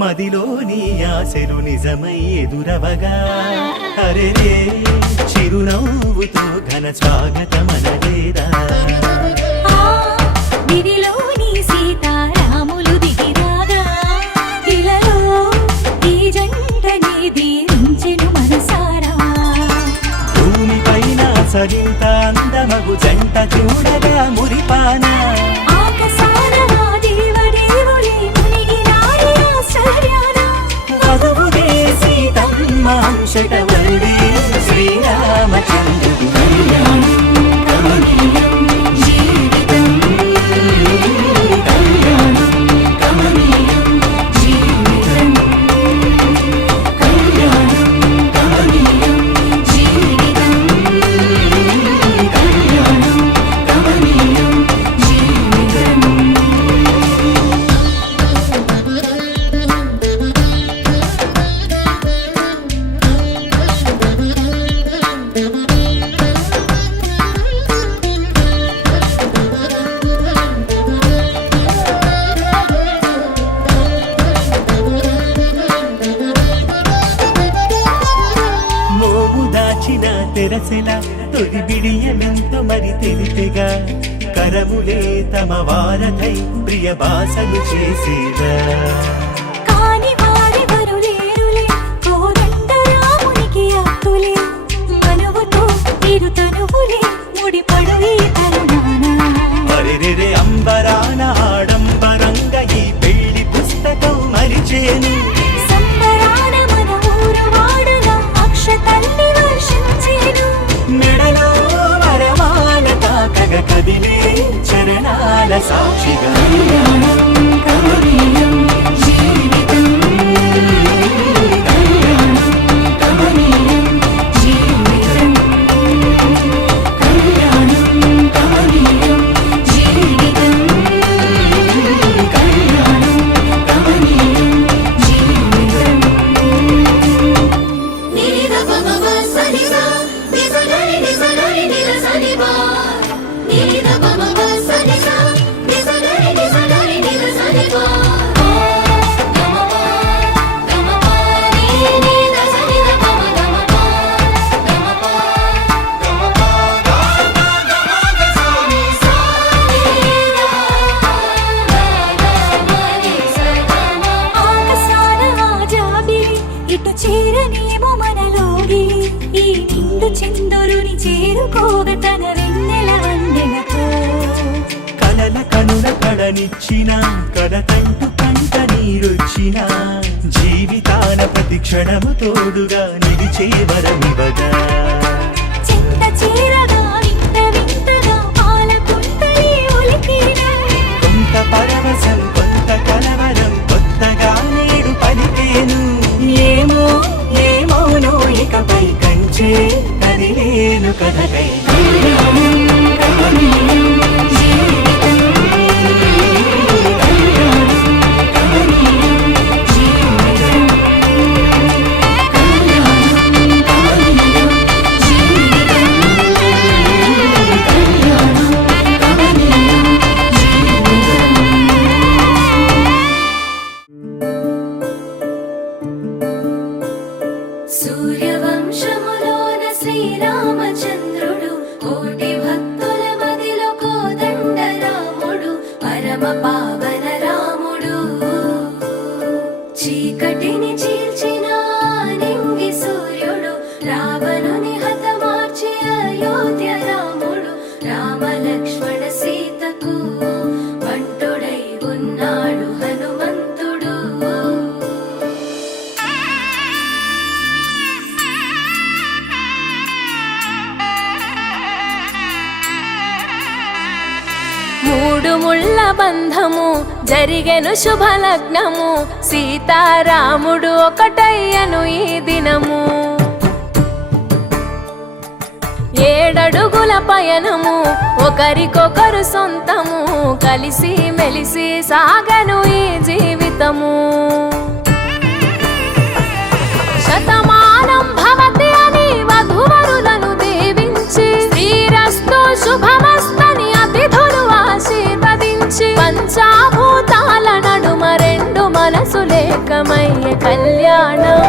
మదిలోని ఆశలు నిజమై ఎదురవగా అరే చిరునవ్వుతో ఘన స్వాగతమనలేదా దివిలోని సీతారాములు దిగిరాగా ఇలలో ఈ జంటని దీవించెను మనసారా భూమిపైన సరింత అందమగు జంట చూడగా మురిపానా శటవల్లి శ్రీరామచంద్రుడు కళ్యాణం కమనీయం జీవితం కళ్యాణం కమనీయం జీవితం కళ్యాణం కమనీయం జీవితం కళ్యాణం కమనీయం జీవితం తెరసెల తొలి బిడియమెంతో మరి తెలిపెగా కరములే తమ వారధై ప్రియ భాషలు చేసేదా కాని వారెవరు లేరులే కోదండ రామునికి అత్తులే మనువుతో ఇరు తనువులే ముడిపడు ఈ తరుణాన అరెరెరె అంబరాన ఆడంబరంగా ఈ పెళ్లి పుస్తకం మరిచేను సంబరాన మన ఊరు వాడగా అక్షతల్లి వర్షించేను మెడలో వరమాల తాకగ కదిలే చరణాల సాక్షిగా కళ్యాణం కమనీయం జీవితం కళ్యాణం కమనీయం జీవితం కళ్యాణం కమనీయం జీవితం కళ్యాణం కమనీయం జీవితం ఇటు చేరనేమో మనలోగి ఈ నిండు చంద్రుని చేరుకోగ తన వెన్నెల వందెలతో కలల కనుల కడనిచ్చిన కడతంటు కంట నీరొచ్చిన జీవితాన ప్రతి క్షణము తోడుగా నిలిచే వరమివగా చింత చీరగా వింత వింతగా పాలకుంటలే ఒలికిన కొంత పరవశం కొంత కలవరం కొత్తగా నేడు పలికేను ఏమో ఏమోనో ఇకపై కంచే కదిలేను కథకై కళ్యాణం కమనీయం జీవితం కళ్యాణం కమనీయం జీవితం కళ్యాణం కమనీయం జీవితం కళ్యాణం కమనీయం జీవితం సూర్యవంశములోన శ్రీరామచంద్రుడు కోటి భక్తుల మదిలో కోదండ రాముడు పరమ పావన రాముడు చీకటిని చీల్చిన నింగి సూర్యుడు రావణుని హతమార్చి అయోధ్య రాముడు రామ లక్ష్మణ సీతకు వంటుడై ఉన్నాడు హనుమంతుడు మూడు ముళ్ళ బంధము జరిగెను శుభలగ్నము సీతారాముడు ఒకటయ్యను ఈ దినము ఏడడుగుల పయనము ఒకరికొకరు సొంతము కలిసి మెలిసి సాగను ఈ జీవితము శతమానం భవతి అని వధువరులను దీవించి శ్రీరక్ష సార్థకమయ్యే కళ్యాణం